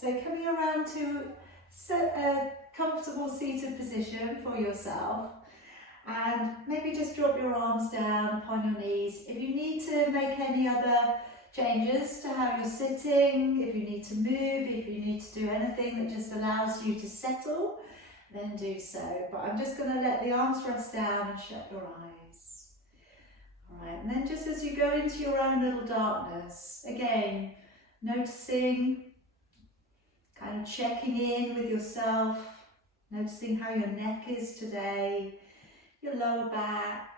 So coming around to a comfortable seated position for yourself, and maybe just drop your arms down upon your knees. If you need to make any other changes to how you're sitting, if you need to move, if you need to do anything that just allows you to settle, then do so. But I'm just going to let the arms rest down and shut your eyes. Alright, and then just as you go into your own little darkness, again, noticing, kind of checking in with yourself, noticing how your neck is today, your lower back,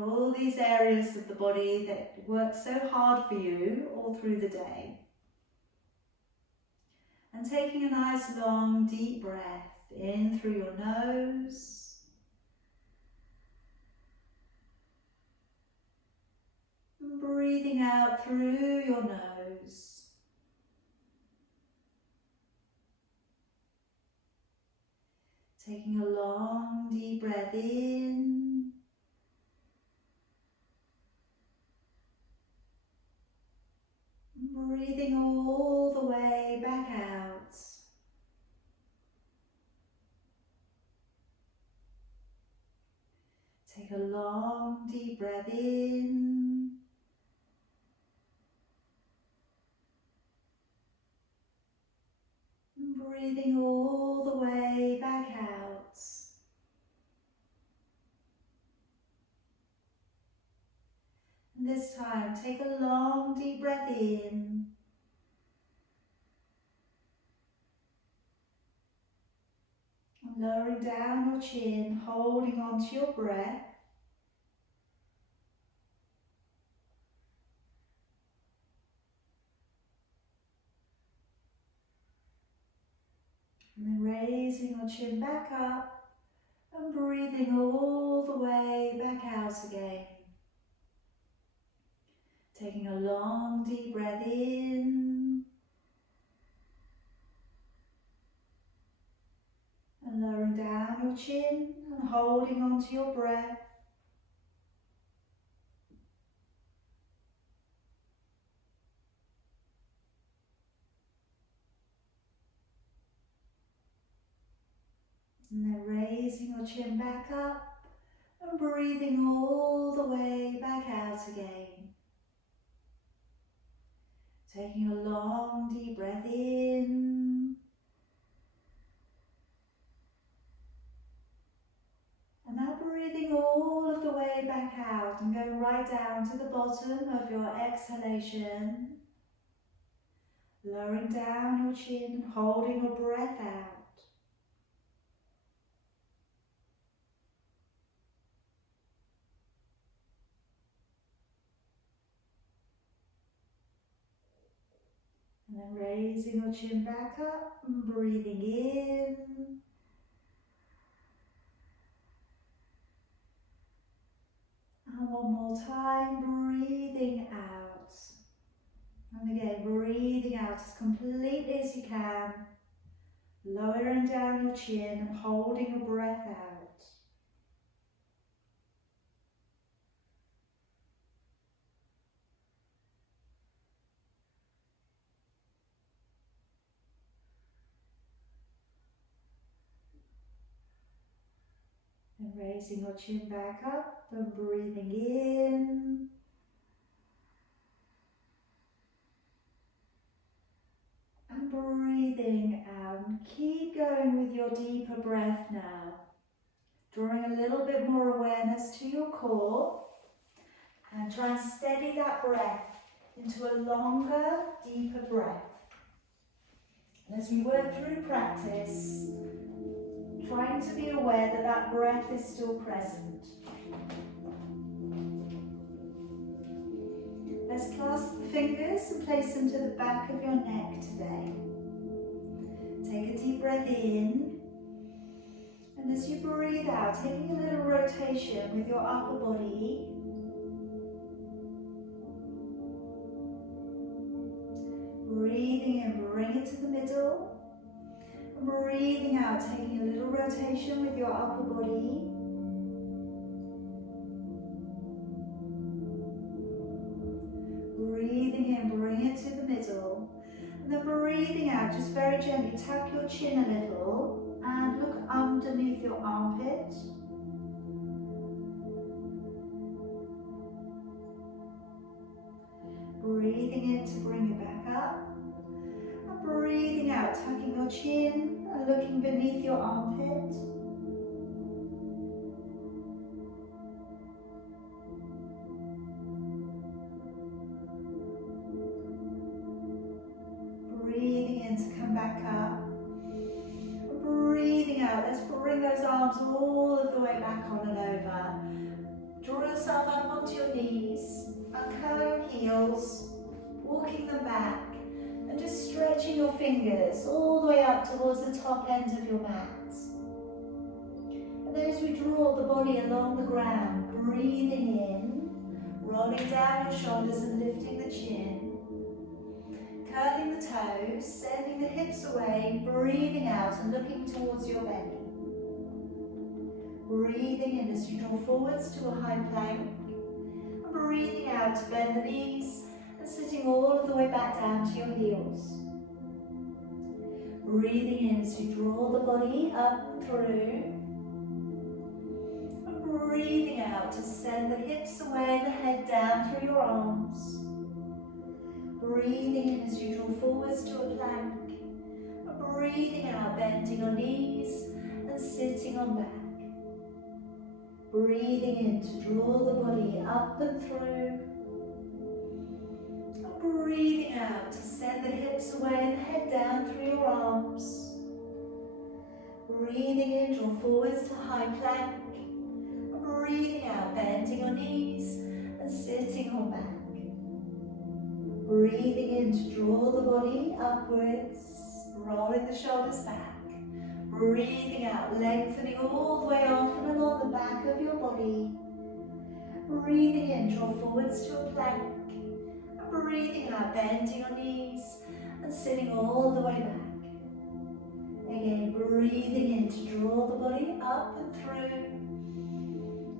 all these areas of the body that work so hard for you all through the day. And taking a nice long deep breath in through your nose. And breathing out through your nose. Taking a long deep breath in. Breathing all the way back out. Take a long deep breath in. Breathing all the way back out. And this time, take a long deep breath in. And lowering down your chin, holding on to your breath. And then raising your chin back up and breathing all the way back out again. Taking a long deep breath in and lowering down your chin and holding on to your breath. And then raising your chin back up and breathing all the way back out again. Taking a long deep breath in. And now breathing all of the way back out and going right down to the bottom of your exhalation. Lowering down your chin and holding your breath out. And then raising your chin back up and breathing in. And one more time, breathing out. And again, breathing out as completely as you can. Lowering down your chin and holding your breath out. And raising your chin back up and breathing in. And breathing out. And keep going with your deeper breath now. Drawing a little bit more awareness to your core. And try and steady that breath into a longer, deeper breath. And as we work through practice, trying to be aware that that breath is still present. Let's clasp the fingers and place them to the back of your neck today. Take a deep breath in, and as you breathe out, taking a little rotation with your upper body. Breathing in, bring it to the middle. Breathing out, taking a little rotation with your upper body. Breathing in, bring it to the middle. And then breathing out, just very gently tuck your chin a little and look underneath your armpit. Breathing in to bring it back up. And breathing out, tucking your chin and looking beneath your armpit. Breathing in to come back up. And breathing out, let's bring those arms all of the way back on and over. Draw yourself up onto your knees. Uncurl your heels, walking them back, and just stretching your fingers all the way up towards the top end of your mat. And then as we draw the body along the ground, breathing in, rolling down your shoulders and lifting the chin, curling the toes, sending the hips away, breathing out and looking towards your belly. Breathing in as you draw forwards to a high plank. Breathing out to bend the knees and sitting all of the way back down to your heels. Breathing in as you draw the body up and through. And breathing out to send the hips away and the head down through your arms. Breathing in as you draw forwards to a plank. And breathing out, bending your knees and sitting on back. Breathing in to draw the body up and through. And breathing out to send the hips away and the head down through your arms. Breathing in, draw forwards to high plank. And breathing out, bending your knees and sitting on back. Breathing in to draw the body upwards, rolling the shoulders back. Breathing out, lengthening all the way off and along the back of your body. Breathing in, draw forwards to a plank. And breathing out, bending your knees and sitting all the way back. Again, breathing in to draw the body up and through.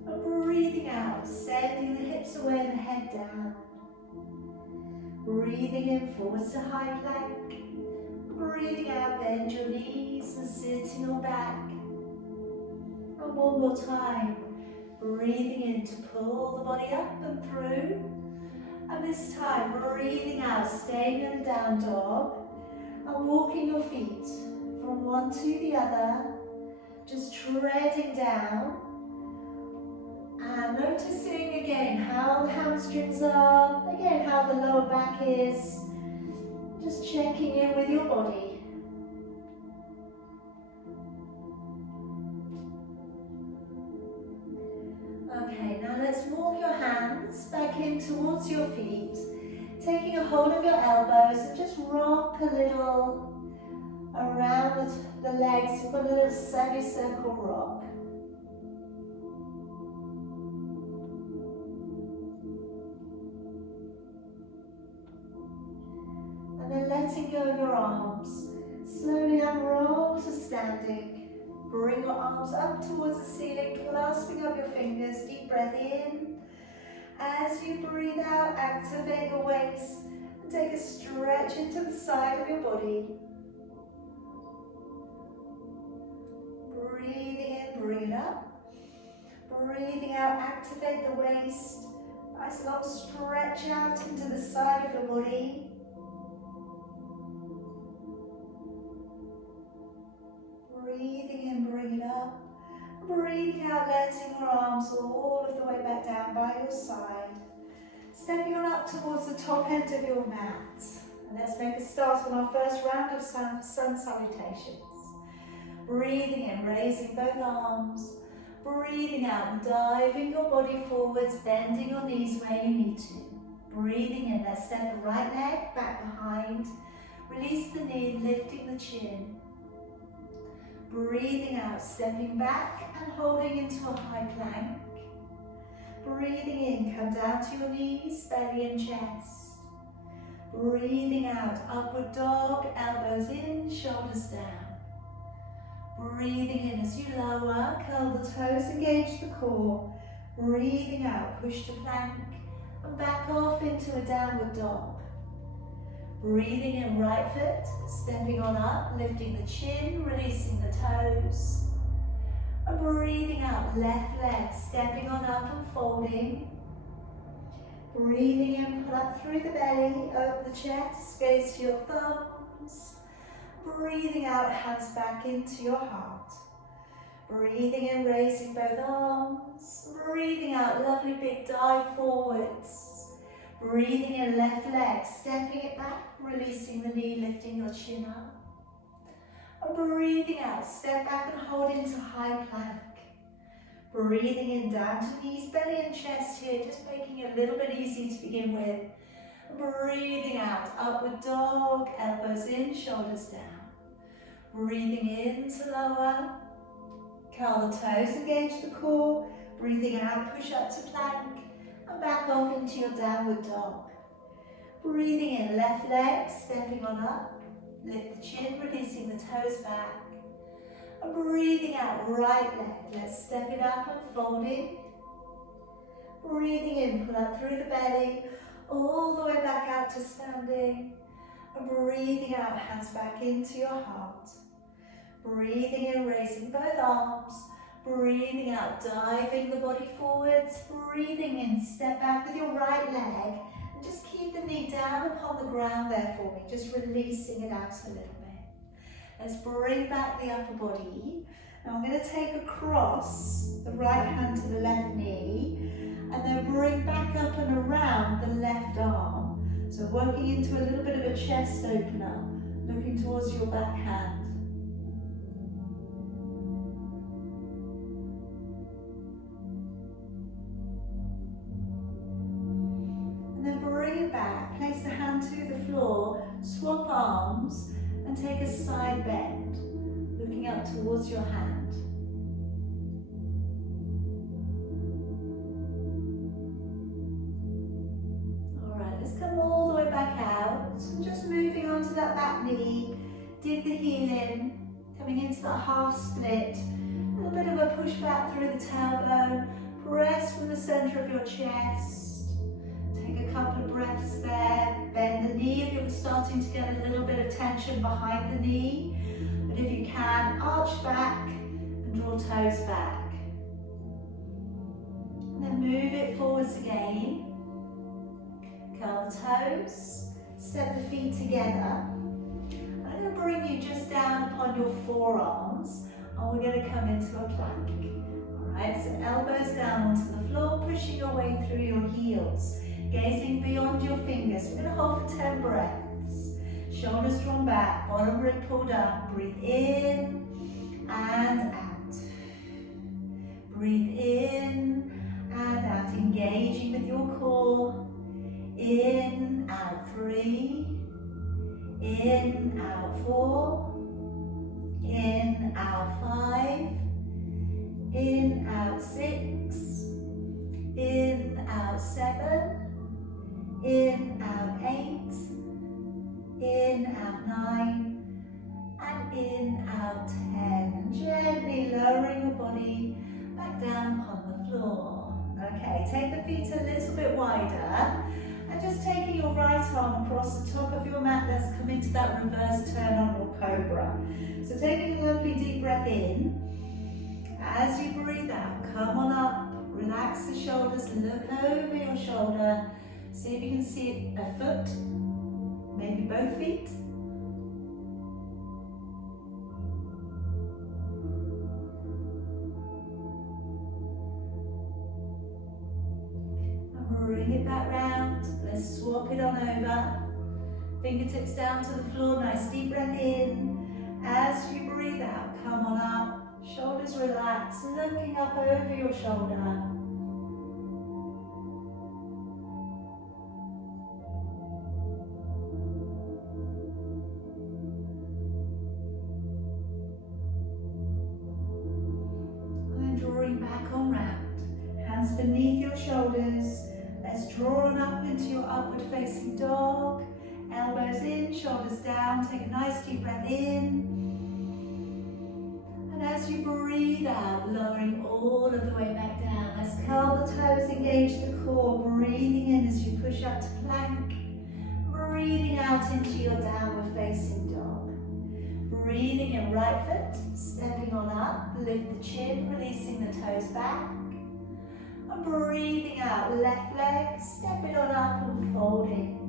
And breathing out, sending the hips away and the head down. Breathing in, forwards to high plank. Breathing out, bend your knees and sitting on back. And one more time, breathing in to pull the body up and through. And this time, breathing out, staying in the down dog and walking your feet from one to the other, just treading down and noticing again how the hamstrings are, again how the lower back is. Just checking in with your body. Okay, now let's walk your hands back in towards your feet, taking a hold of your elbows and just rock a little around the legs. You've got a little semicircle rock. Letting go of your arms, slowly unroll to standing. Bring your arms up towards the ceiling, clasping up your fingers. Deep breath in. As you breathe out, activate your waist and take a stretch into the side of your body. Breathing in, bring it up. Breathing out, activate the waist. Nice long stretch out into the side of your body. Breathing in, bring it up. Breathing out, letting your arms all of the way back down by your side. Stepping on up towards the top end of your mat. And let's make a start on our first round of Sun Salutations. Breathing in, raising both arms. Breathing out and diving your body forwards, bending your knees where you need to. Breathing in, let's step the right leg back behind. Release the knee, lifting the chin. Breathing out, stepping back and holding into a high plank. Breathing in, come down to your knees, belly and chest. Breathing out, upward dog, elbows in, shoulders down. Breathing in as you lower, curl the toes, engage the core. Breathing out, push to plank and back off into a downward dog. Breathing in right foot, stepping on up, lifting the chin, releasing the toes. And breathing out, left leg, stepping on up and folding. Breathing in, pull up through the belly, open the chest, gaze to your thumbs. Breathing out, hands back into your heart. Breathing in, raising both arms. Breathing out, lovely big dive forwards. Breathing in, left leg, stepping it back, releasing the knee, lifting your chin up. And breathing out, step back and hold into high plank. Breathing in, down to knees, belly and chest here, just making it a little bit easy to begin with. Breathing out, upward dog, elbows in, shoulders down. Breathing in to lower, curl the toes, engage the core. Breathing out, push up to plank, and back off into your downward dog. Breathing in, left leg, stepping on up, lift the chin, releasing the toes back. And breathing out, right leg, let's step it up and fold it. Breathing in, pull up through the belly, all the way back out to standing. And breathing out, hands back into your heart. Breathing in, raising both arms. Breathing out, diving the body forwards. Breathing in, step back with your right leg. And just keep the knee down upon the ground there for me, just releasing it out a little bit. Let's bring back the upper body. Now I'm going to take across the right hand to the left knee and then bring back up and around the left arm. So working into a little bit of a chest opener, looking towards your back hand. And then bring it back, place the hand to the floor, swap arms, and take a side bend, looking up towards your hand. Alright, let's come all the way back out, and just moving onto that back knee, dig the heel in, coming into that half split, a little bit of a push back through the tailbone, press from the centre of your chest. Take a couple of breaths there, bend the knee if you're starting to get a little bit of tension behind the knee. But if you can, arch back and draw toes back. And then move it forwards again. Curl the toes, step the feet together. I'm going to bring you just down upon your forearms and we're going to come into a plank. Alright, so elbows down onto the floor, pushing your way through your heels. Gazing beyond your fingers. We're going to hold for 10 breaths. Shoulders drawn back, bottom rib pulled up. Breathe in and out. Breathe in and out. Engaging with your core. In, out 3. In, out 4. In, out 5. In, out 6. In, out 7. In, out 8, in, out 9, and in, out 10. Gently lowering your body back down upon the floor. Okay, take the feet a little bit wider and just taking your right arm across the top of your mat, let's come into that reverse turn on your cobra. So taking a lovely deep breath in. As you breathe out, come on up, relax the shoulders, look over your shoulder. See if you can see a foot, maybe both feet. And bring it back round. Let's swap it on over. Fingertips down to the floor, nice deep breath in. As you breathe out, come on up. Shoulders relaxed, looking up over your shoulder. Beneath your shoulders, let's draw on up into your upward facing dog. Elbows in, shoulders down, take a nice deep breath in. And as you breathe out, lowering all of the way back down. Let's curl the toes, engage the core, breathing in as you push up to plank. breathing out into your downward facing dog. Breathing in right foot, stepping on up, lift the chin, releasing the toes back. And breathing out, left leg, stepping on up and folding.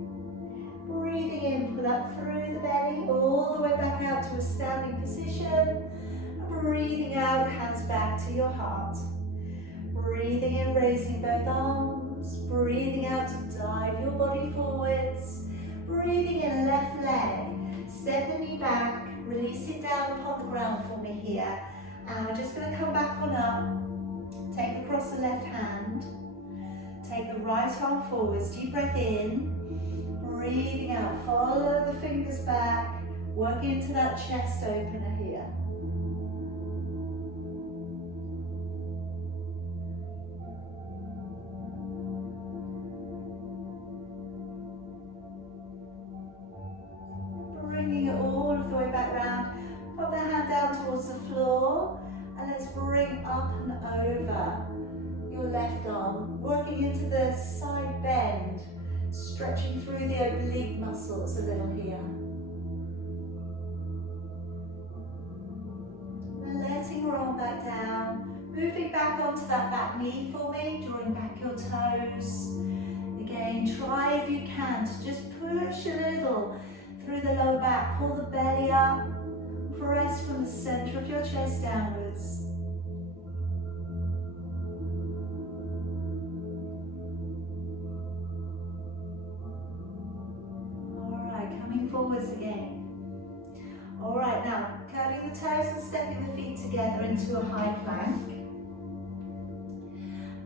Breathing in, pull up through the belly, all the way back out to a standing position. And breathing out, hands back to your heart. Breathing in, raising both arms. Breathing out to dive your body forwards. Breathing in, left leg, step the knee back, release it down upon the ground for me here. And we're just going to come back on up. Take across the left hand. Take the right arm forwards. Deep breath in. Breathing out. Follow the fingers back. Working into that chest opener here. Bringing it all of the way back round. Put the hand down towards the floor. And let's bring up and over your left arm, working into the side bend, stretching through the oblique muscles a little here. And letting your arm back down, moving back onto that back knee for me, drawing back your toes. Again, try if you can to just push a little through the lower back, pull the belly up. Press from the center of your chest downwards. Alright, coming forwards again. Alright, now curling the toes and stepping the feet together into a high plank.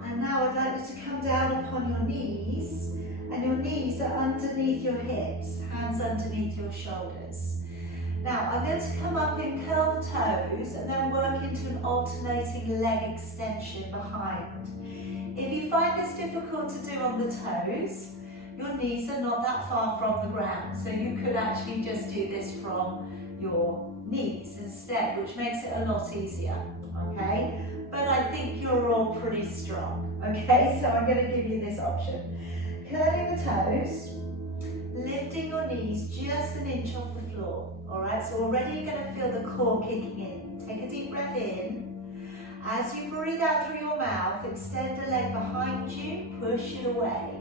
And now I'd like you to come down upon your knees, and your knees are underneath your hips, hands underneath your shoulders. Now, I'm going to come up and curl the toes and then work into an alternating leg extension behind. If you find this difficult to do on the toes, your knees are not that far from the ground, so you could actually just do this from your knees instead, which makes it a lot easier, okay? But I think you're all pretty strong, okay? So I'm going to give you this option. Curling the toes, lifting your knees just an inch off the floor. Alright, so already you're going to feel the core kicking in. Take a deep breath in. As you breathe out through your mouth, extend a leg behind you, push it away.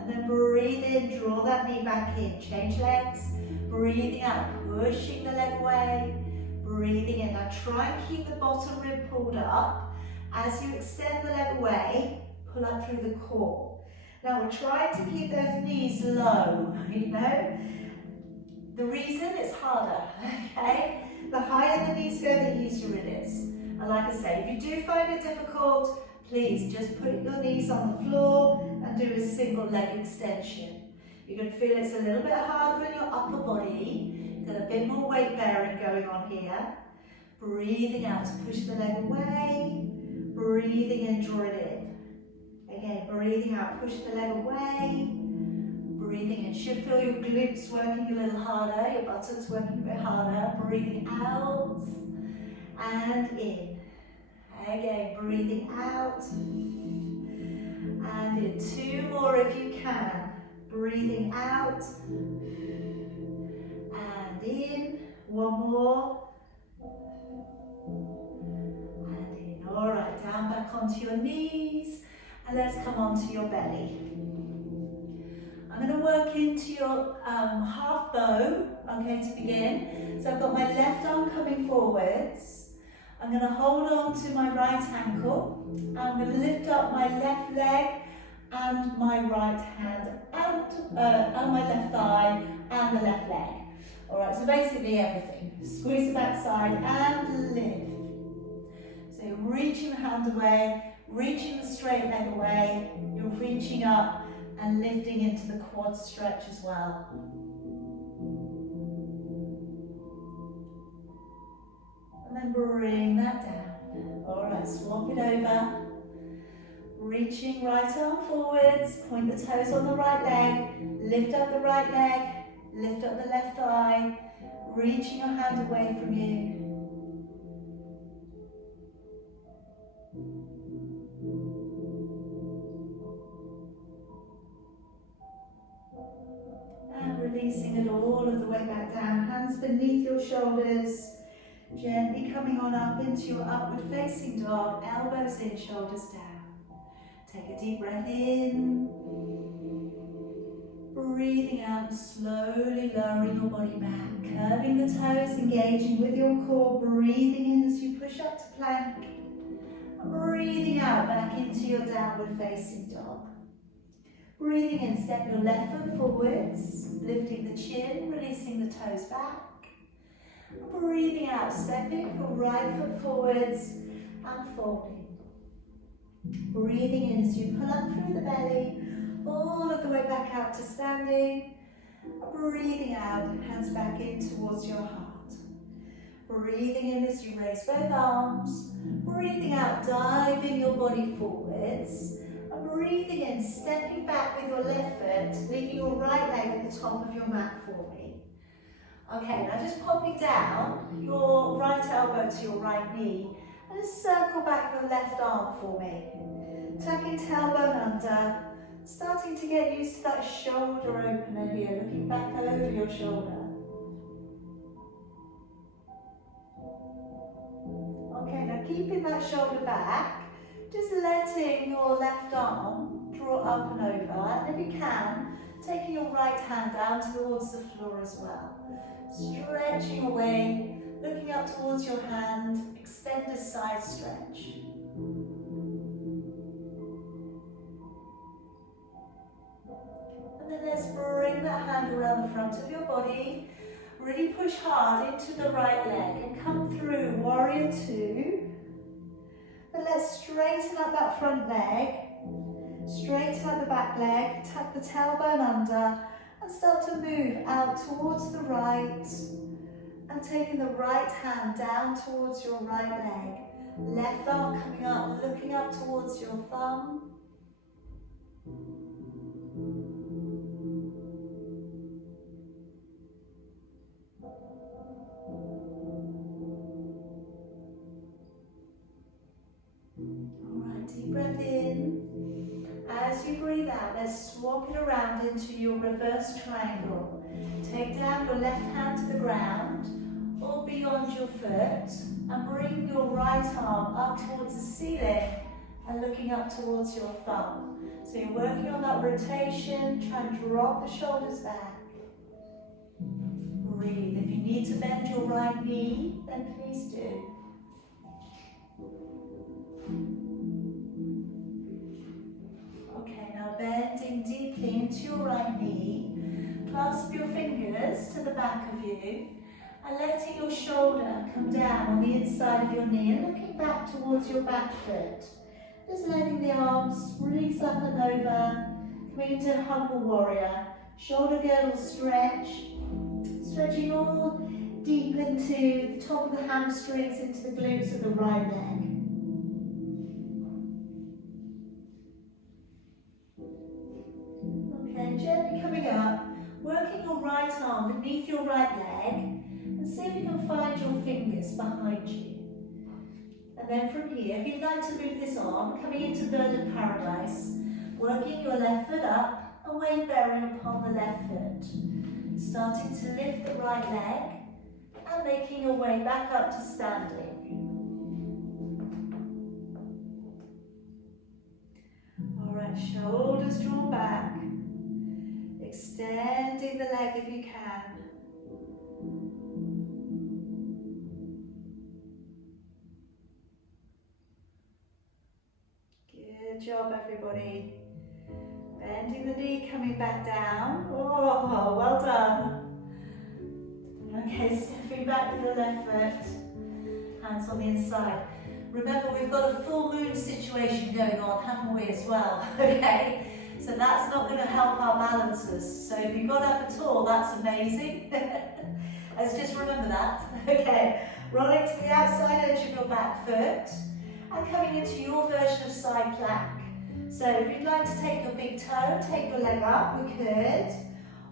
And then breathe in, draw that knee back in. Change legs. Breathing out, pushing the leg away. Breathing in. Now try and keep the bottom rib pulled up. As you extend the leg away, pull up through the core. Now we're trying to keep those knees low, you know. The reason it's harder, okay? The higher the knees go, the easier it is. And like I say, if you do find it difficult, please just put your knees on the floor and do a single leg extension. You're going to feel it's a little bit harder in your upper body. You've got a bit more weight bearing going on here. Breathing out to push the leg away. Breathing in, draw it in. Again, breathing out, push the leg away. Breathing in, should feel your glutes working a little harder, your buttocks working a bit harder. Breathing out and in. Again, breathing out and in. Two more if you can. Breathing out and in. One more. And in. Alright, down back onto your knees. And let's come onto your belly. I'm going to work into your half bow, okay, to begin. So I've got my left arm coming forwards. I'm going to hold on to my right ankle. I'm going to lift up my left leg and my right hand and my left thigh and the left leg. Alright, so basically everything. Squeeze the back side and lift. So you're reaching the hand away, reaching the straight leg away, you're reaching up and lifting into the quad stretch as well. And then bring that down. Alright, swap it over. Reaching right arm forwards, point the toes on the right leg, lift up the right leg, lift up the left thigh, reaching your hand away from you. And releasing it all of the way back down. Hands beneath your shoulders, gently coming on up into your upward facing dog, elbows in, shoulders down. Take a deep breath in, breathing out and slowly lowering your body back, curving the toes, engaging with your core, breathing in as you push up to plank, and breathing out back into your downward facing dog. Breathing in, step your left foot forwards, lifting the chin, releasing the toes back. Breathing out, stepping your right foot forwards and folding. Breathing in as you pull up through the belly, all of the way back out to standing. Breathing out, hands back in towards your heart. Breathing in as you raise both arms. Breathing out, diving your body forwards. And breathing in, stepping back with your left foot, leaving your right leg at the top of your mat for me. Okay, now just popping down your right elbow to your right knee and just circle back your left arm for me. Tucking tailbone under, starting to get used to that shoulder opener here, looking back over your shoulder. Okay, now keeping that shoulder back, just letting your left arm draw up and over, and if you can, taking your right hand down towards the floor as well. Stretching away, looking up towards your hand, extend a side stretch. And then let's bring that hand around the front of your body, really push hard into the right leg and come through warrior two. But let's straighten up that front leg, straighten up the back leg, tuck the tailbone under, and start to move out towards the right, and taking the right hand down towards your right leg. Left arm coming up, looking up towards your thumb. Deep breath in. As you breathe out, let's swap it around into your reverse triangle. Take down your left hand to the ground or beyond your foot and bring your right arm up towards the ceiling and looking up towards your thumb. So you're working on that rotation, try and drop the shoulders back. Breathe. If you need to bend your right knee, then please do. Bending deeply into your right knee, clasp your fingers to the back of you and letting your shoulder come down on the inside of your knee and looking back towards your back foot. Just letting the arms release up and over, coming into humble warrior. Shoulder girdle stretch, stretching all deep into the top of the hamstrings, into the glutes of the right leg. Gently coming up, working your right arm beneath your right leg, and see if you can find your fingers behind you. And then from here, if you'd like to move this arm, coming into bird of paradise, working your left foot up, and weight bearing upon the left foot. Starting to lift the right leg, and making your way back up to standing. Alright, shoulders drawn back. Extending the leg if you can. Good job, everybody. Bending the knee, coming back down. Oh, well done. Okay, stepping back with the left foot. Hands on the inside. Remember, we've got a full moon situation going on, haven't we, as well? Okay. So that's not going to help our balances. So if you got up at all, that's amazing. Let's just remember that. Okay, rolling to the outside edge of your back foot and coming into your version of side plank. So if you'd like to take your big toe, take your leg up, we could.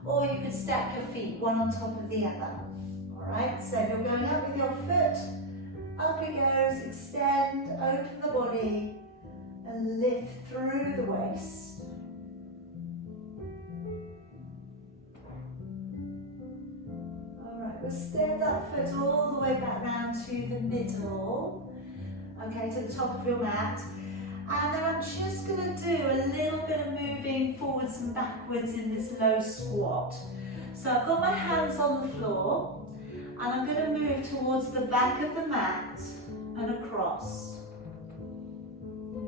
Or you could stack your feet one on top of the other. Alright, so you're going up with your foot, up it goes, extend, open the body and lift through the waist. We'll step that foot all the way back down to the middle, okay, to the top of your mat. And then I'm just going to do a little bit of moving forwards and backwards in this low squat. So I've got my hands on the floor, and I'm going to move towards the back of the mat and across.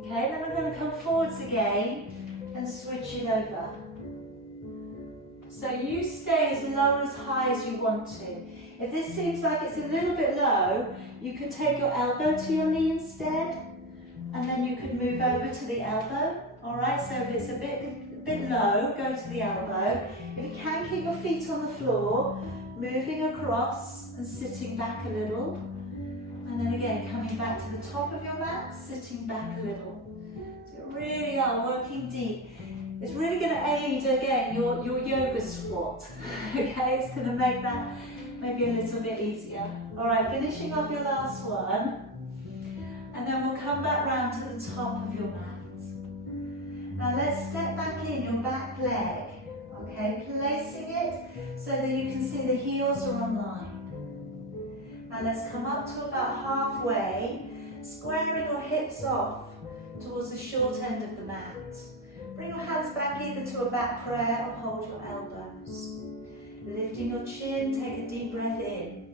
Okay, then I'm going to come forwards again and switch it over. So you stay as low or as high as you want to. If this seems like it's a little bit low, you can take your elbow to your knee instead, and then you can move over to the elbow. All right, so if it's a bit low, go to the elbow. If you can, keep your feet on the floor, moving across and sitting back a little. And then again, coming back to the top of your mat, sitting back a little. So you really are working deep. It's really going to aid, again, your yoga squat. Okay, it's going to make that maybe a little bit easier. All right, finishing off your last one. And then we'll come back round to the top of your mat. Now let's step back in your back leg. Okay, placing it so that you can see the heels are on line. Now let's come up to about halfway, squaring your hips off towards the short end of the mat. Bring your hands back either to a back prayer or hold your elbows. Lifting your chin, take a deep breath in.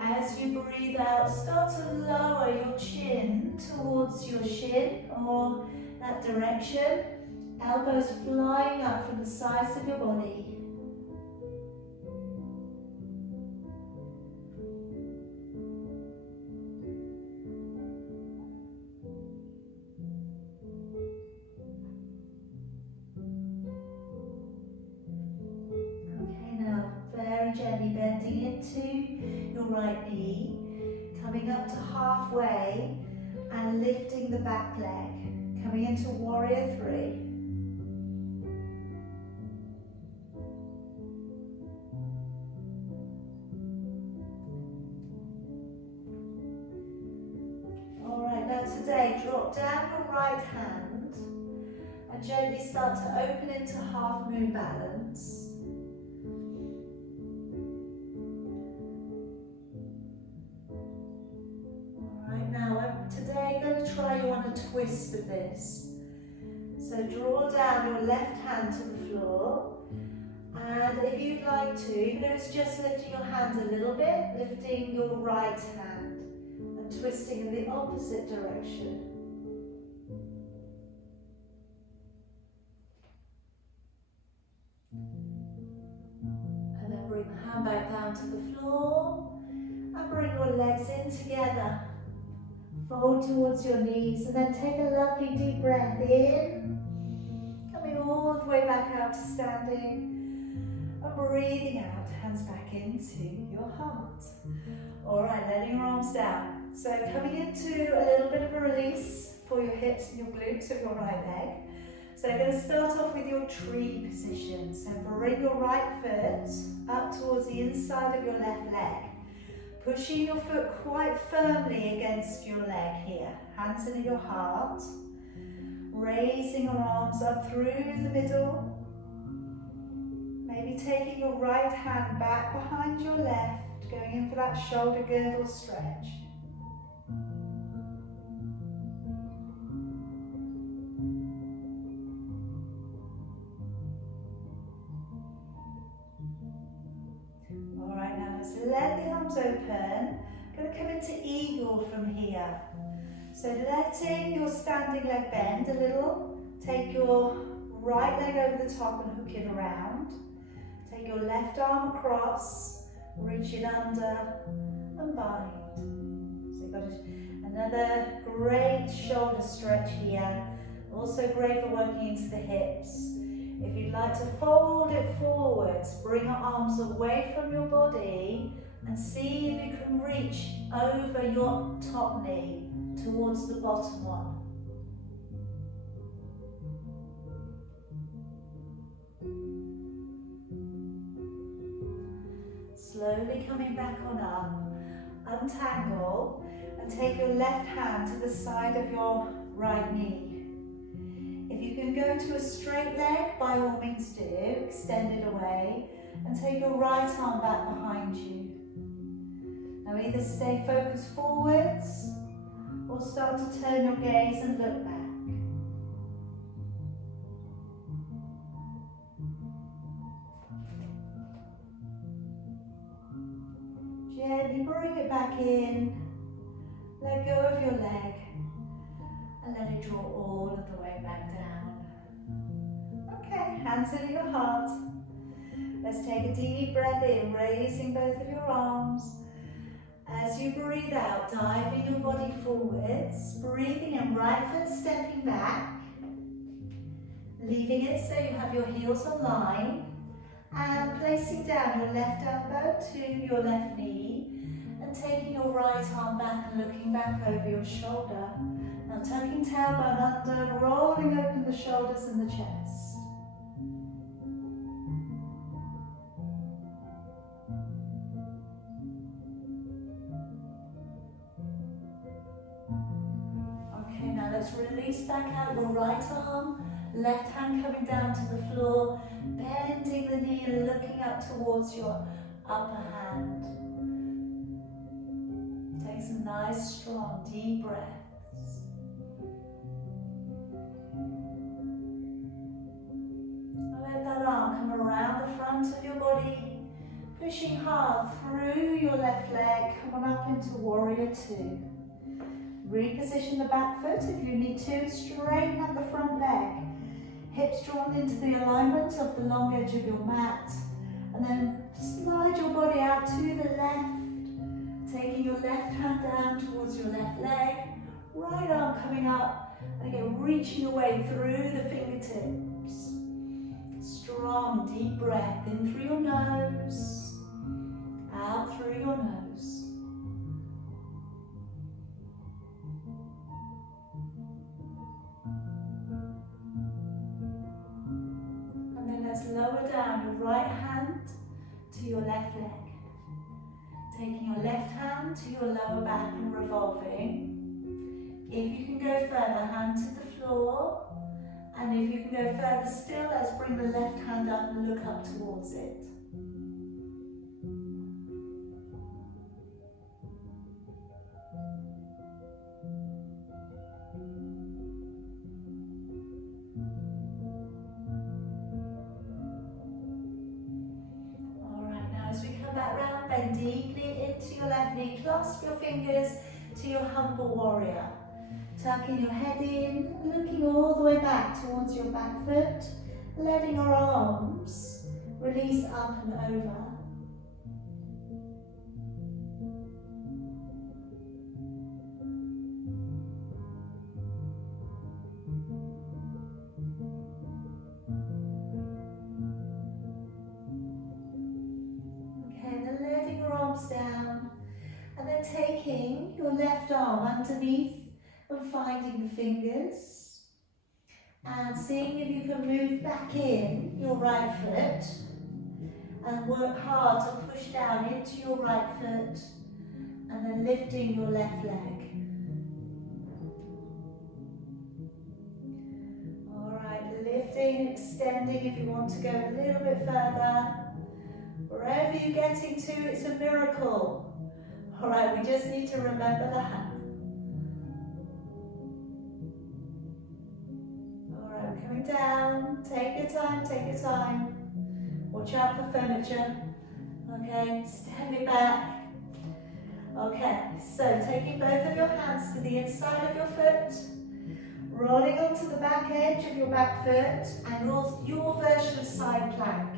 As you breathe out, start to lower your chin towards your shin or that direction. Elbows flying up from the sides of your body. Gently bending into your right knee, coming up to halfway and lifting the back leg, coming into warrior three. All right, now today drop down your right hand and gently start to open into half moon balance. Today, I'm going to try you on a twist of this. So draw down your left hand to the floor, and if you'd like to, even though it's just lifting your hand a little bit, lifting your right hand and twisting in the opposite direction. And then bring the hand back down to the floor and bring your legs in together. Fold towards your knees and then take a lovely deep breath in, coming all the way back out to standing and breathing out, hands back into your heart. All right, letting your arms down. So coming into a little bit of a release for your hips and your glutes of your right leg. So I'm going to start off with your tree position. So bring your right foot up towards the inside of your left leg. Pushing your foot quite firmly against your leg here. Hands into your heart. Raising your arms up through the middle. Maybe taking your right hand back behind your left, going in for that shoulder girdle stretch. Let the arms open. Going to come into eagle from here. So letting your standing leg bend a little. Take your right leg over the top and hook it around. Take your left arm across, reach it under and bind. So you've got another great shoulder stretch here. Also great for working into the hips. If you'd like to fold it forwards, bring your arms away from your body and see if you can reach over your top knee towards the bottom one. Slowly coming back on up, untangle and take your left hand to the side of your right knee. If you can go to a straight leg, by all means do, extend it away, and take your right arm back behind you. Now either stay focused forwards, or start to turn your gaze and look back. Gently bring it back in, let go of your leg, and let it draw all of the way back down. Okay, hands in your heart. Let's take a deep breath in, raising both of your arms. As you breathe out, diving your body forwards, breathing in, right foot stepping back, leaving it so you have your heels aligned, and placing down your left elbow to your left knee, and taking your right arm back and looking back over your shoulder. Now tucking tailbone under, rolling open the shoulders and the chest. Okay, now let's release back out your right arm, left hand coming down to the floor, bending the knee and looking up towards your upper hand. Take some nice, strong, deep breaths. Let that arm come around the front of your body, pushing hard through your left leg. Come on up into Warrior Two. Reposition the back foot if you need to. Straighten up the front leg. Hips drawn into the alignment of the long edge of your mat. And then slide your body out to the left. Taking your left hand down towards your left leg. Right arm coming up. And again, reaching away through the fingertips. Strong, deep breath. In through your nose. Out through your nose. Let's lower down your right hand to your left leg. Taking your left hand to your lower back and revolving. If you can go further, hand to the floor. And if you can go further still, let's bring the left hand up and look up towards it. Bend deeply into your left knee, clasp your fingers to your humble warrior. Tucking your head in, looking all the way back towards your back foot, letting your arms release up and over. Down, and then taking your left arm underneath and finding the fingers and seeing if you can move back in your right foot and work hard to push down into your right foot and then lifting your left leg. Alright, lifting, extending if you want to go a little bit further. Wherever you're getting to, it's a miracle. All right, we just need to remember that. All right, we're coming down. Take your time, take your time. Watch out for furniture. Okay, standing back. Okay, so taking both of your hands to the inside of your foot, rolling onto the back edge of your back foot, and your version of side plank.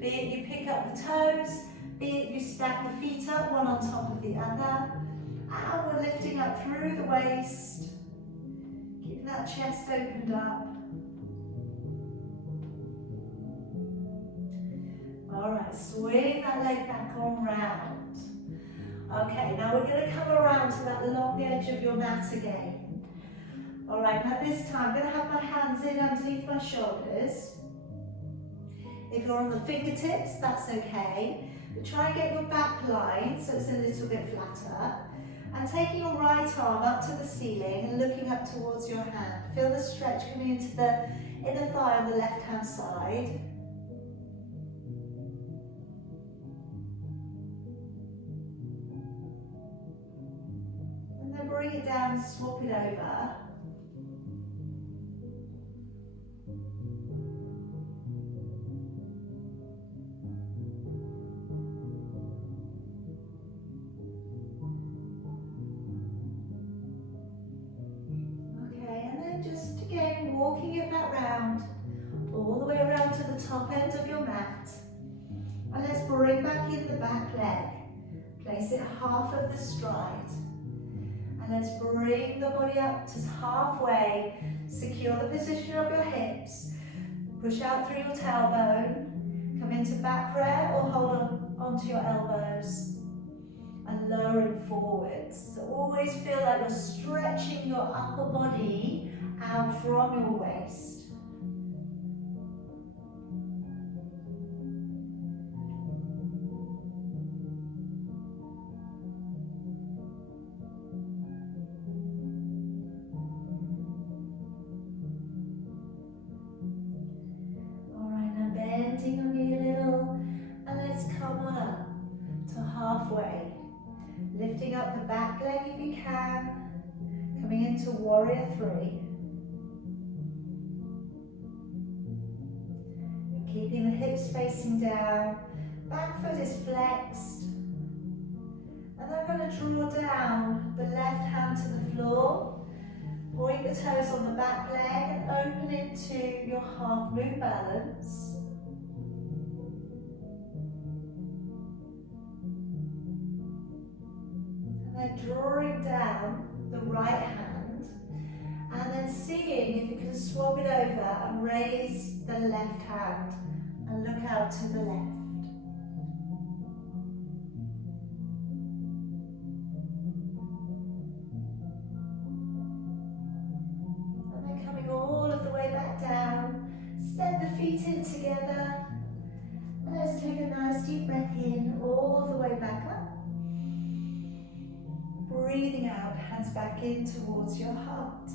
Be it you pick up the toes, be it you stack the feet up one on top of the other. And we're lifting up through the waist, keeping that chest opened up. Alright, swing that leg back on round. Okay, now we're going to come around to that long edge of your mat again. Alright, now this time I'm going to have my hands in underneath my shoulders. If you're on the fingertips, that's okay. But try and get your back line so it's a little bit flatter. And taking your right arm up to the ceiling and looking up towards your hand. Feel the stretch coming into the inner thigh on the left hand side. And then bring it down and swap it over. Walking it back round, all the way around to the top end of your mat. And let's bring back in the back leg. Place it half of the stride. And let's bring the body up to halfway. Secure the position of your hips. Push out through your tailbone. Come into back prayer or hold on onto your elbows. And lowering forwards. So always feel like you're stretching your upper body out from your waist. Alright, now bending your knee a little, and let's come on up to halfway. Lifting up the back leg if you can, coming into warrior three. Keeping the hips facing down, back foot is flexed. And I'm going to draw down the left hand to the floor, point the toes on the back leg and open into your half moon balance. And then drawing down the right hand, and then seeing if you can swap it over and raise the left hand and look out to the left. And then coming all of the way back down, step the feet in together. And let's take a nice deep breath in, all the way back up. Breathing out, hands back in towards your heart.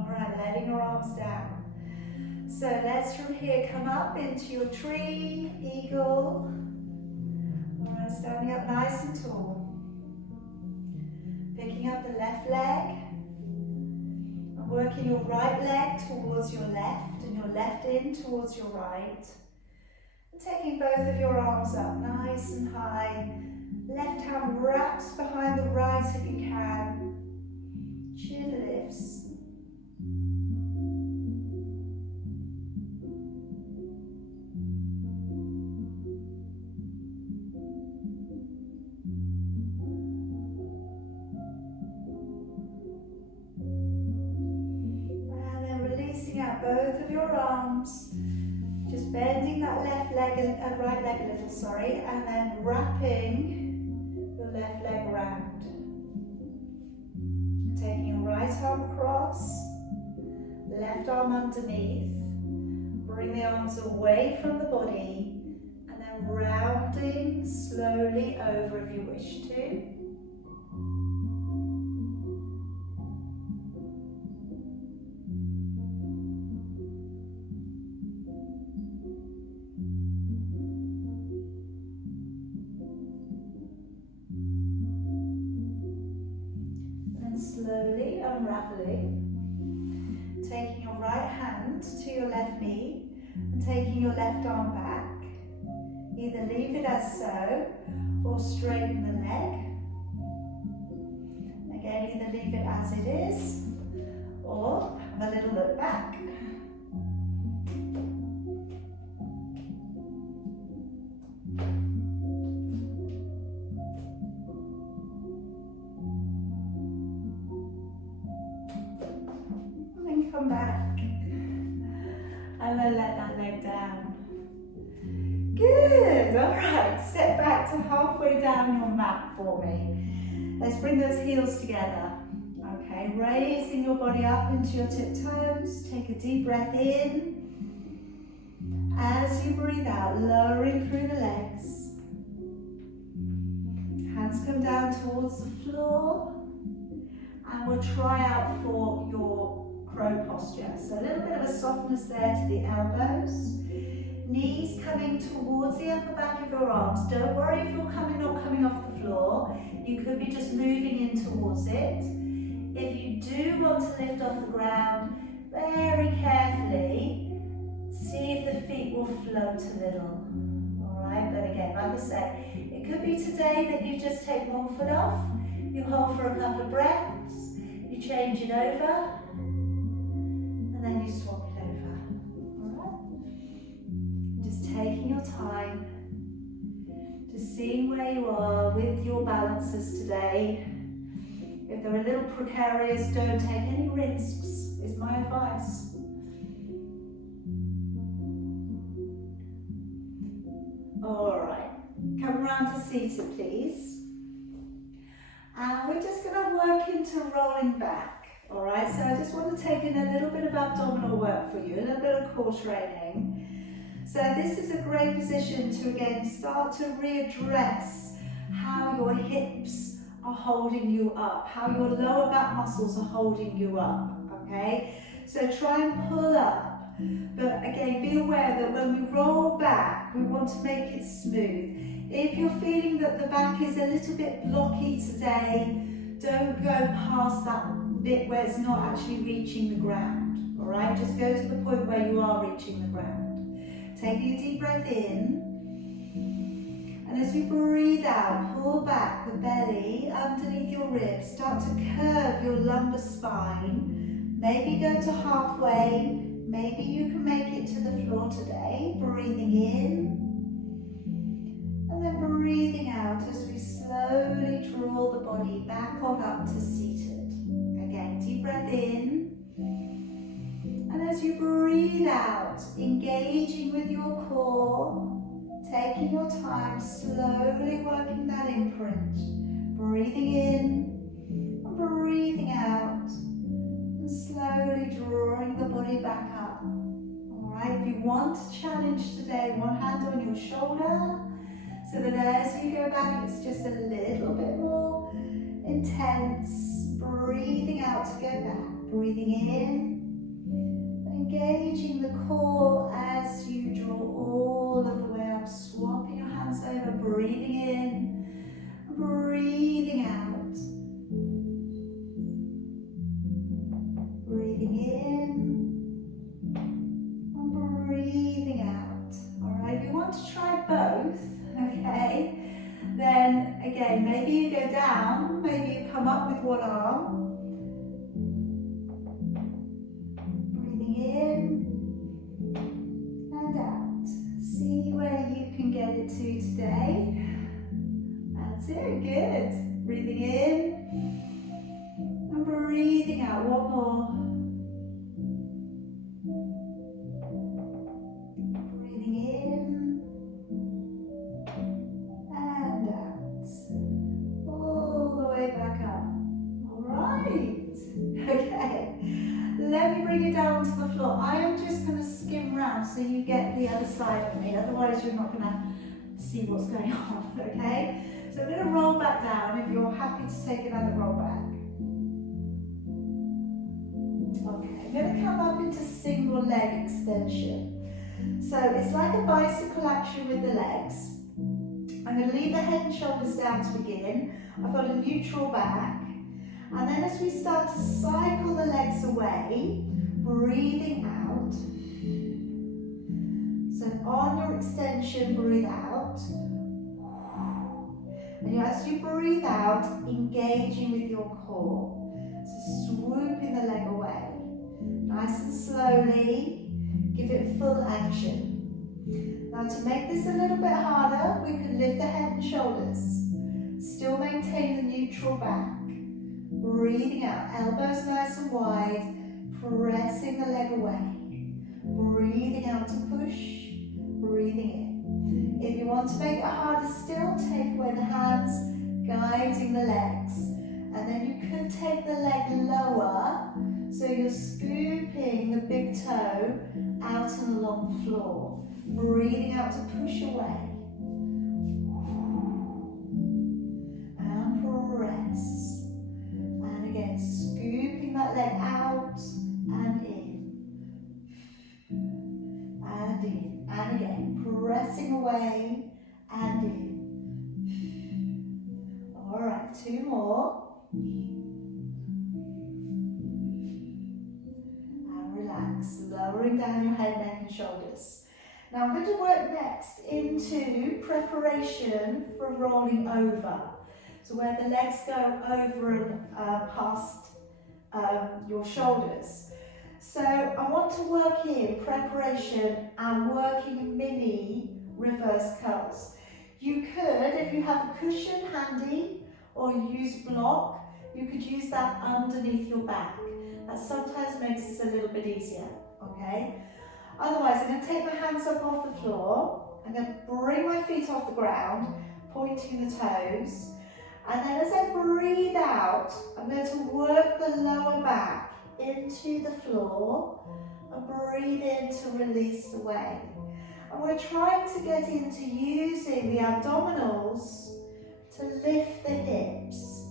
Alright, letting your arms down. So let's from here come up into your tree, eagle. Alright, standing up nice and tall. Picking up the left leg. And working your right leg towards your left and your left in towards your right. And taking both of your arms up nice and high. Left hand wraps behind the right if you can. Chin lifts. Both of your arms, just bending that left leg and right leg a little, sorry, and then wrapping the left leg around. Taking your right arm across, left arm underneath, bring the arms away from the body, and then rounding slowly over if you wish to. Slowly unraveling, taking your right hand to your left knee and taking your left arm back. Either leave it as so or straighten the leg. Again, either leave it as it is or have a little look back. Come back and then let that leg down. Good, alright, step back to halfway down your mat for me. Let's bring those heels together. Okay, raising your body up into your tiptoes. Take a deep breath in. As you breathe out, lowering through the legs. Hands come down towards the floor. And we'll try out for your crow posture. So a little bit of a softness there to the elbows. Knees coming towards the upper back of your arms. Don't worry if you're not coming off the floor. You could be just moving in towards it. If you do want to lift off the ground, very carefully, see if the feet will float a little. Alright, but again, like I say, it could be today that you just take one foot off, you hold for a couple of breaths, you change it over, and then you swap it over. Alright? Just taking your time, just seeing where you are with your balances today. If they're a little precarious, don't take any risks, is my advice. Alright, come around to seated please. And we're just going to work into rolling back. Alright, so I just want to take in a little bit of abdominal work for you, a little bit of core training. So this is a great position to again start to readdress how your hips are holding you up, how your lower back muscles are holding you up, okay? So try and pull up. But again, be aware that when we roll back, we want to make it smooth. If you're feeling that the back is a little bit blocky today, don't go past that bit where it's not actually reaching the ground. All right, just go to the point where you are reaching the ground. Taking a deep breath in. And as you breathe out, pull back the belly underneath your ribs. Start to curve your lumbar spine. Maybe go to halfway. Maybe you can make it to the floor today, breathing in, and then breathing out as we slowly draw the body back on up to seated. Again, deep breath in, and as you breathe out, engaging with your core, taking your time, slowly working that imprint, breathing in, and breathing out, and slowly drawing the body back up. Alright, if you want to challenge today, one hand on your shoulder, so that as you go back, it's just a little bit more intense. Breathing out to go back, breathing in, engaging the core as you draw all of the way up, swapping your hands over, breathing in, breathing out. Breathing in and breathing out. Alright, if you want to try both, okay, then again, maybe you go down, maybe you come up with one arm. Breathing in and out. See where you can get it to today. That's it, good. Breathing in and breathing out. One more. Breathing in and out. All the way back up. Alright. Okay. Let me bring you down to the floor. I am just going to skim round so you get the other side of me. Otherwise you're not going to see what's going on. Okay? So I'm going to roll back down if you're happy to take another roll back. Okay, I'm going to come up into single leg extension. So it's like a bicycle action with the legs. I'm going to leave the head and shoulders down to begin. I've got a neutral back. And then as we start to cycle the legs away, breathing out. So on your extension, breathe out. And as you breathe out, engaging with your core. So swooping the leg away. Nice and slowly, give it full action. Now to make this a little bit harder, we can lift the head and shoulders. Still maintain the neutral back. Breathing out, elbows nice and wide, pressing the leg away. Breathing out to push, breathing in. If you want to make it harder still, take away the hands, guiding the legs. And then you could take the leg lower, so you're scooping the big toe out and along the floor. Breathing out to push away. And press. And again, scooping that leg out and and in. All right, 2 more. And relax, lowering down your head, neck and shoulders. Now I'm going to work next into preparation for rolling over. So where the legs go over and past your shoulders. So I want to work in preparation and working mini reverse curls. You could, if you have a cushion handy or you use block, you could use that underneath your back. That sometimes makes it a little bit easier, okay? Otherwise, I'm going to take my hands up off the floor. I'm going to bring my feet off the ground, pointing the toes. And then as I breathe out, I'm going to work the lower back into the floor and breathe in to release the weight. And we're trying to get into using the abdominals to lift the hips.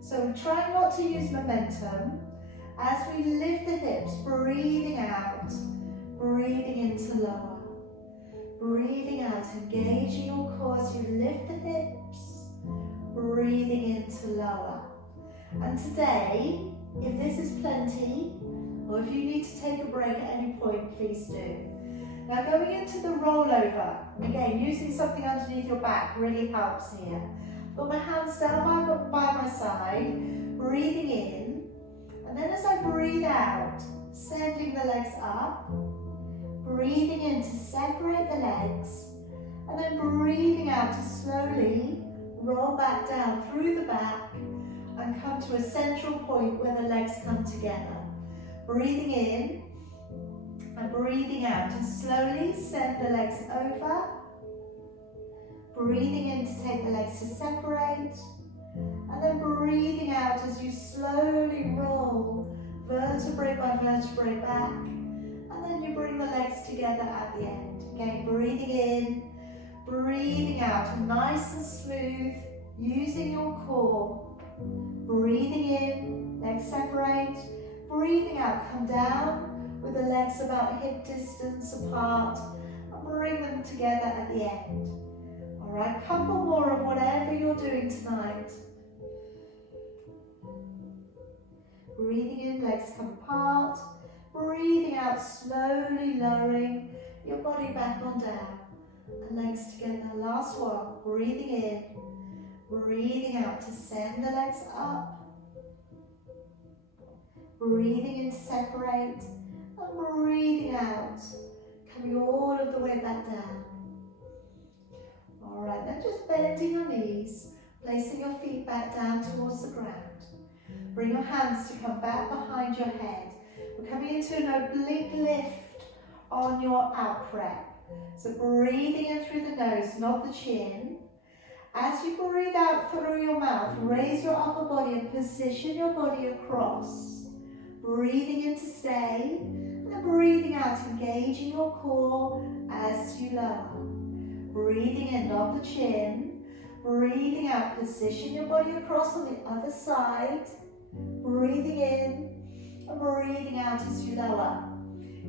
So we're trying not to use momentum. As we lift the hips, breathing out, breathing into lower. Breathing out, engaging your core as you lift the hips, breathing into lower. And today, if this is plenty, or if you need to take a break at any point, please do. Now going into the rollover, again, using something underneath your back really helps here. Put my hands down by my side, breathing in, and then as I breathe out, sending the legs up, breathing in to separate the legs, and then breathing out to slowly roll back down through the back and come to a central point where the legs come together. Breathing in and breathing out to slowly send the legs over. Breathing in to take the legs to separate. And then breathing out as you slowly roll vertebrae by vertebrae back. And then you bring the legs together at the end. Again, breathing in, breathing out, nice and smooth, using your core. Breathing in, legs separate. Breathing out, come down with the legs about hip distance apart and bring them together at the end. All right, couple more of whatever you're doing tonight. Breathing in, legs come apart. Breathing out, slowly lowering your body back on down. And legs together, last one. Breathing in, breathing out to send the legs up. Breathing in to separate. And breathing out, coming all of the way back down. All right, then just bending your knees, placing your feet back down towards the ground. Bring your hands to come back behind your head. We're coming into an oblique lift on your out breath. So breathing in through the nose, not the chin. As you breathe out through your mouth, raise your upper body and position your body across. Breathing in to stay, and then breathing out, engaging your core as you lower. Breathing in, not the chin. Breathing out, position your body across on the other side. Breathing in and breathing out as you lower.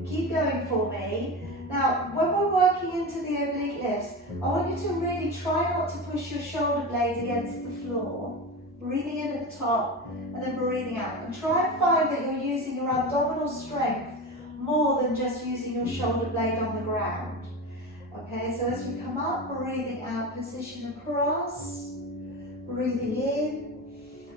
Keep going for me. Now, when we're working into the oblique lifts, I want you to really try not to push your shoulder blades against the floor. Breathing in at the top and then breathing out. And try and find that you're using your abdominal strength more than just using your shoulder blade on the ground. Okay, so as you come up, breathing out, position across, breathing in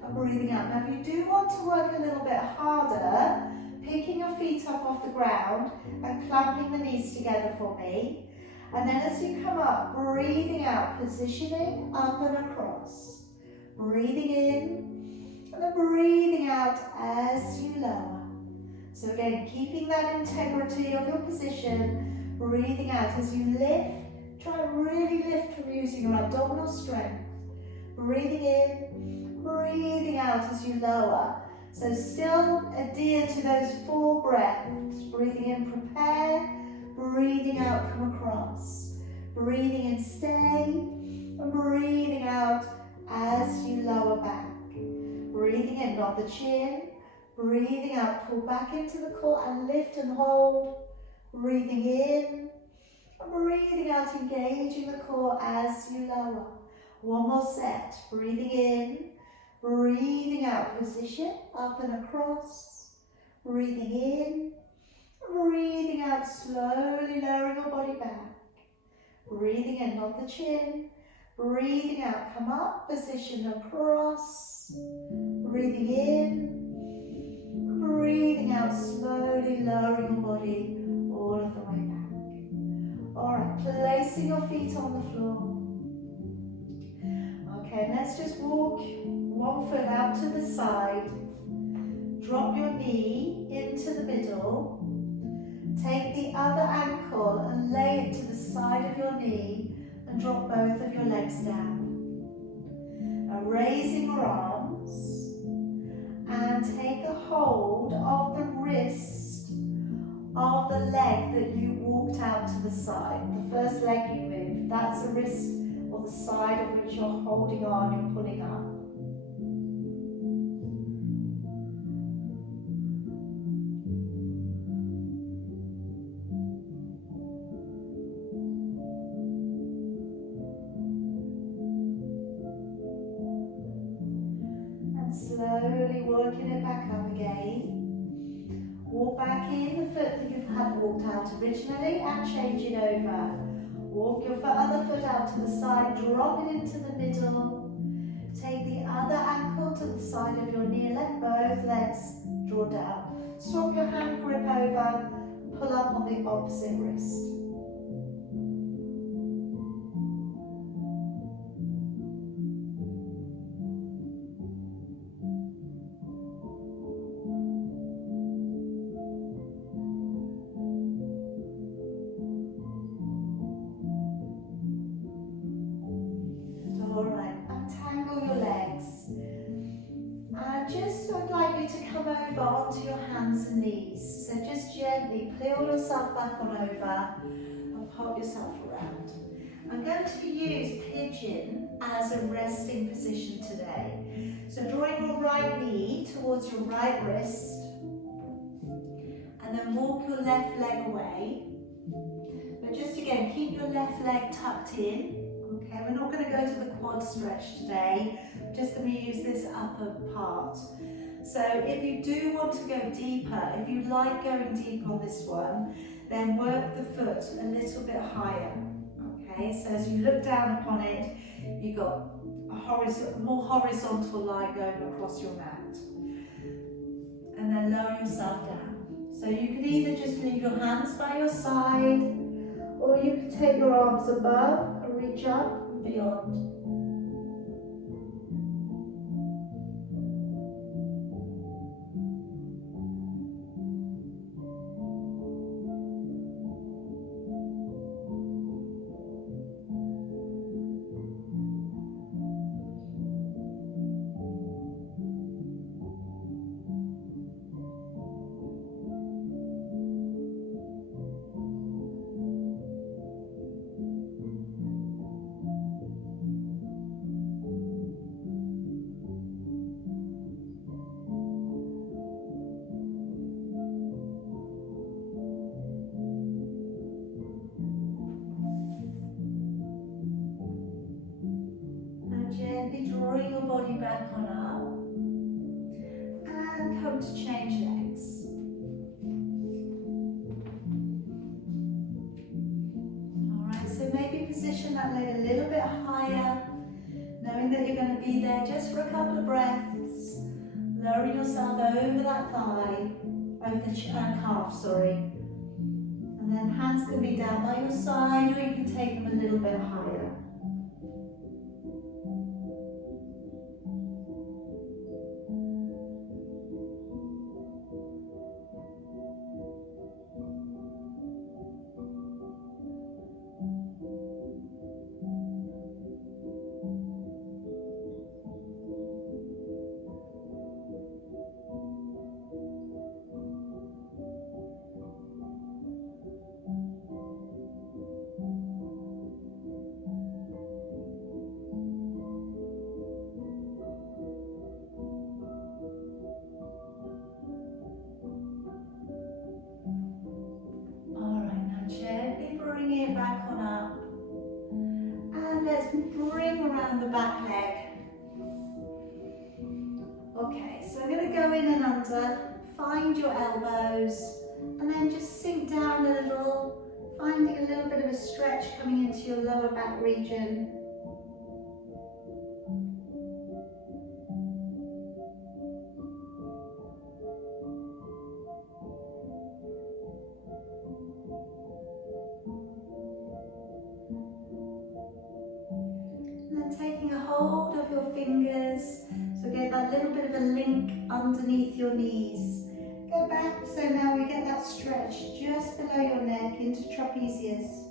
and breathing out. Now, if you do want to work a little bit harder, picking your feet up off the ground and clamping the knees together for me. And then as you come up, breathing out, positioning up and across. Breathing in and then breathing out as you lower. So again, keeping that integrity of your position, breathing out as you lift. Try and really lift from using your abdominal strength. Breathing in, breathing out as you lower. So still adhere to those 4 breaths. Breathing in, prepare. Breathing out, come across. Breathing in, stay. And breathing out as you lower back. Breathing in, not the chin. Breathing out, pull back into the core and lift and hold. Breathing in Breathing out, engaging the core as you lower. One more set. Breathing in, breathing out. Position up and across. Breathing in, breathing out, slowly lowering your body back. Breathing in, not the chin. Breathing out, come up, position across. Breathing in, breathing out, slowly lowering your body all of the way back. Alright, placing your feet on the floor. Okay, let's just walk one foot out to the side. Drop your knee into the middle. Take the other ankle and lay it to the side of your knee and drop both of your legs down. Now raising your arms and take a hold of the wrist of the leg that you walked out to the side. The first leg you moved, that's the wrist or the side of which you're holding on, you're pulling up. And slowly working it back up again. Walk back in the foot that you had walked out originally and change it over. Walk your other foot out to the side, drop it into the middle. Take the other ankle to the side of your knee and let both legs draw down. Swap your hand grip over, pull up on the opposite wrist. Onto your hands and knees. So just gently peel yourself back on over and pop yourself around. I'm going to use Pigeon as a resting position today. So drawing your right knee towards your right wrist and then walk your left leg away. But just again, keep your left leg tucked in. Okay, we're not going to go to the quad stretch today. We're just going to use this upper part. So if you do want to go deeper, if you like going deep on this one, then work the foot a little bit higher. Okay, so as you look down upon it, you've got a more horizontal line going across your mat. And then lower yourself down. So you can either just leave your hands by your side, or you can take your arms above and reach up and beyond. Gently drawing your body back on up and come to change legs. Alright, so maybe position that leg a little bit higher, knowing that you're going to be there just for a couple of breaths, lowering yourself over that thigh, over the calf, sorry. And then hands can be down by your side, or you can take them a little bit higher. let's bring around the back leg. Okay, so I'm going to go in and under, find your elbows, and then just sink down a little, finding a little bit of a stretch coming into your lower back region. Taking a hold of your fingers, so get that little bit of a link underneath your knees. Go back, so now we get that stretch just below your neck into trapezius.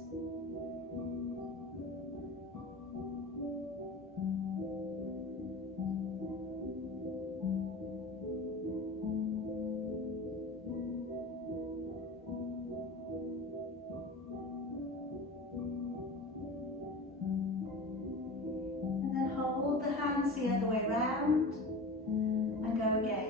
The other way round and go again.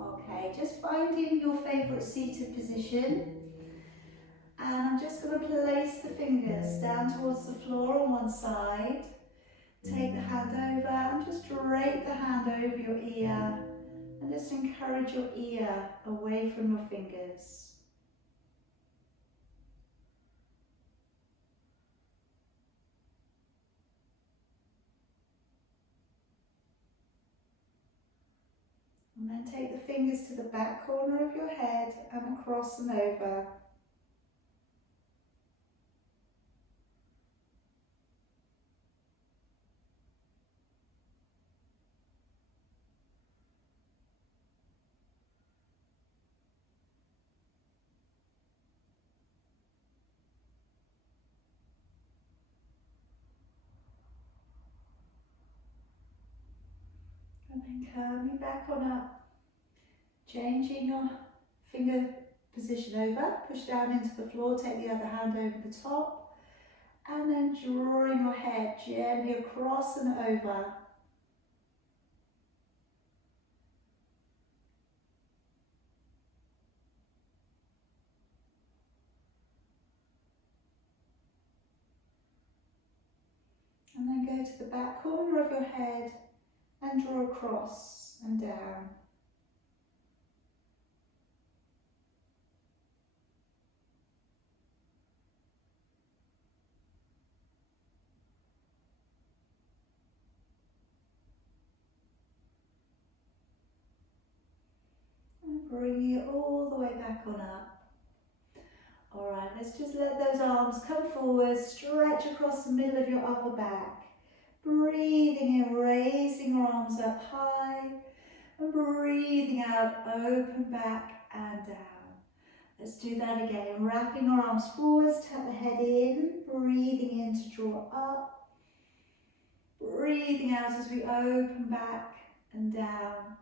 Okay, just finding your favourite seated position, and I'm just going to place the fingers down towards the floor on one side, take the hand over and just drape the hand over your ear and just encourage your ear away from your fingers. And then take the fingers to the back corner of your head and across and over. And then coming back on up, changing your finger position over, push down into the floor, take the other hand over the top, and then drawing your head gently across and over. And then go to the back corner of your head and draw across and down. And bring it all the way back on up. Alright, let's just let those arms come forward, stretch across the middle of your upper back. Breathing in, raising your arms up high, and breathing out, open back and down. Let's do that again, wrapping our arms forwards, tuck the head in, breathing in to draw up, breathing out as we open back and down.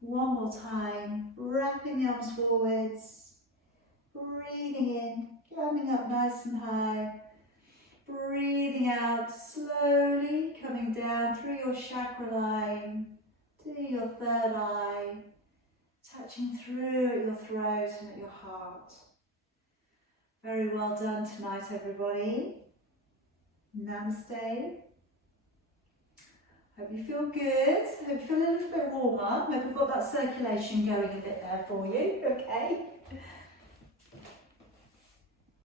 One more time, wrapping the arms forwards, breathing in, coming up nice and high. Breathing out slowly, coming down through your chakra line to your third eye, touching through at your throat and at your heart. Very well done tonight, everybody. Namaste. Hope you feel good. Hope you feel a little bit warmer. Hope we've got that circulation going a bit there for you, okay?